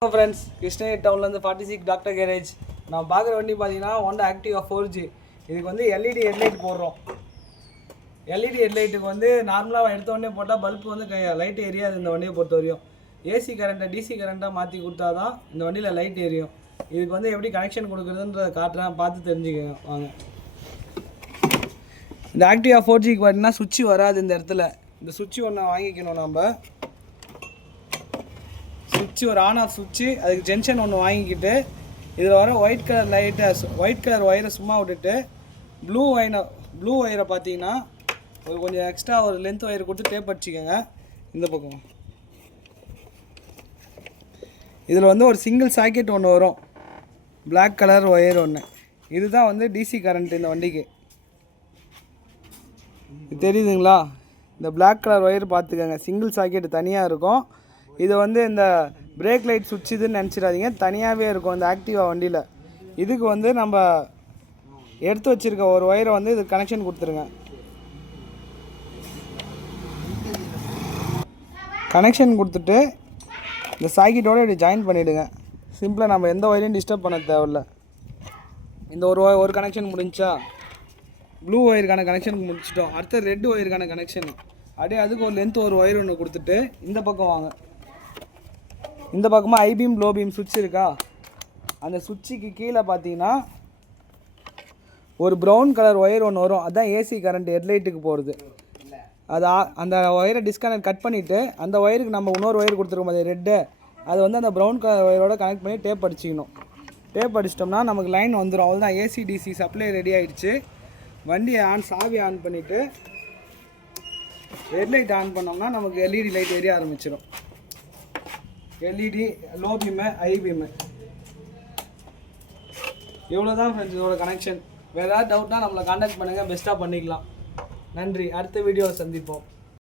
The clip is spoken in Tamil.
Hello friends, கிருஷ்ணகிரி டவுன்லேருந்து 46 டாக்டர் கேரேஜ். நான் பார்க்குற வண்டி பார்த்தீங்கன்னா Honda Activa 4G. இதுக்கு வந்து எல்இடி ஹெட்லைட் போடுறோம். எல்இடி ஹெட்லைட்டுக்கு வந்து நார்மலாக எடுத்த உடனே போட்டால் பல்ப் வந்து லைட் எரியாது. இந்த வண்டியை பொறுத்த வரையும் ஏசி கரண்ட்டை டிசி கரண்ட்டாக மாற்றி கொடுத்தா தான் இந்த வண்டியில் லைட் எரியும். இதுக்கு வந்து எப்படி கனெக்ஷன் கொடுக்குறதுன்றத காட்டுறேன், பார்த்து தெரிஞ்சுக்கங்க வாங்க. இந்த Activa 4Gக்கு பார்த்தீங்கன்னா சுவிட்ச் வராது. இந்த இடத்துல இந்த சுவிட்ச் ஒன்று வாங்கிக்கணும். நம்ம சுவிட்ச் ஒரு ஆன் ஆஃப் சுவிட்சு, அதுக்கு ஜென்ஷன் ஒன்று வாங்கிக்கிட்டு இதில் வர ஒயிட் கலர் லைட்டை ஒயிட் கலர் ஒயரை சும்மா விட்டுட்டு ப்ளூ ஒயரை பார்த்தீங்கன்னா ஒரு கொஞ்சம் எக்ஸ்ட்ரா ஒரு லென்த் ஒயர் கொடுத்து டேப் அடிச்சிக்கோங்க. இந்த பக்கம் இதில் வந்து ஒரு சிங்கிள் சாக்கெட் ஒன்று வரும், பிளாக் கலர் ஒயர் ஒன்று. இதுதான் வந்து டிசி கரண்ட் இந்த வண்டிக்கு. தெரியுதுங்களா? இந்த பிளாக் கலர் ஒயர் பார்த்துக்கோங்க, சிங்கிள் சாக்கெட் தனியாக இருக்கும். இது வந்து இந்த பிரேக் லைட் சுவிட்ச் இதுன்னு நினச்சிடாதீங்க, தனியாகவே இருக்கும் இந்த ஆக்டிவா வண்டியில். இதுக்கு வந்து நம்ம எடுத்து வச்சுருக்க ஒரு ஒயரை வந்து இது கனெக்ஷன் கொடுத்துருங்க. கனெக்ஷன் கொடுத்துட்டு இந்த சாக்கெட்டோடு இப்படி ஜாயின் பண்ணிவிடுங்க. சிம்பிளாக நம்ம எந்த ஒயரையும் டிஸ்டர்ப் பண்ண தேவையில்ல. இந்த ஒரு கனெக்ஷன் முடிஞ்சா ப்ளூ ஒயருக்கான கனெக்ஷன் முடிச்சிட்டோம். அடுத்த ரெட் ஒயருக்கான கனெக்ஷன் அப்படியே அதுக்கு ஒரு லென்த் ஒரு ஒயர் ஒன்று கொடுத்துட்டு இந்த பக்கம் வாங்க. இந்த பக்கமாக ஐபீம் லோ பீம் சுவிட்ச் இருக்கா, அந்த சுவிட்சுக்கு கீழே பார்த்தீங்கன்னா ஒரு ப்ரௌன் கலர் ஒயர் ஒன்று வரும். அதுதான் ஏசி கரண்ட் ஹெட்லைட்டுக்கு போகிறது. அது அந்த ஒயரை கட் பண்ணிவிட்டு அந்த ஒயருக்கு நம்ம இன்னொரு ஒயர் கொடுத்துருக்கோம், அது ரெட்டு. அது வந்து அந்த ப்ரௌன் கலர் ஒயரோட கனெக்ட் பண்ணி டேப் அடிச்சிக்கணும். டேப் அடிச்சிட்டோம்னா நமக்கு லைன் வந்துடும். அவ்வளோதான், ஏசி டிசி சப்ளை ரெடி ஆகிடுச்சு. வண்டியை சாவி ஆன் பண்ணிவிட்டு ஹெட்லைட் ஆன் பண்ணோம்னா நமக்கு எல்இடி லைட் எரிய ஆரம்பிச்சிடும். எல்இடி லோ பீமு ஐ பீமு இவ்வளோ தான் ஃப்ரெண்ட்ஸ் இதோட கனெக்ஷன். வேறு ஏதாவது டவுட்னா நம்மளை கான்டாக்ட் பண்ணுங்கள், பெஸ்ட்டாக பண்ணிக்கலாம். நன்றி, அடுத்த வீடியோவை சந்திப்போம்.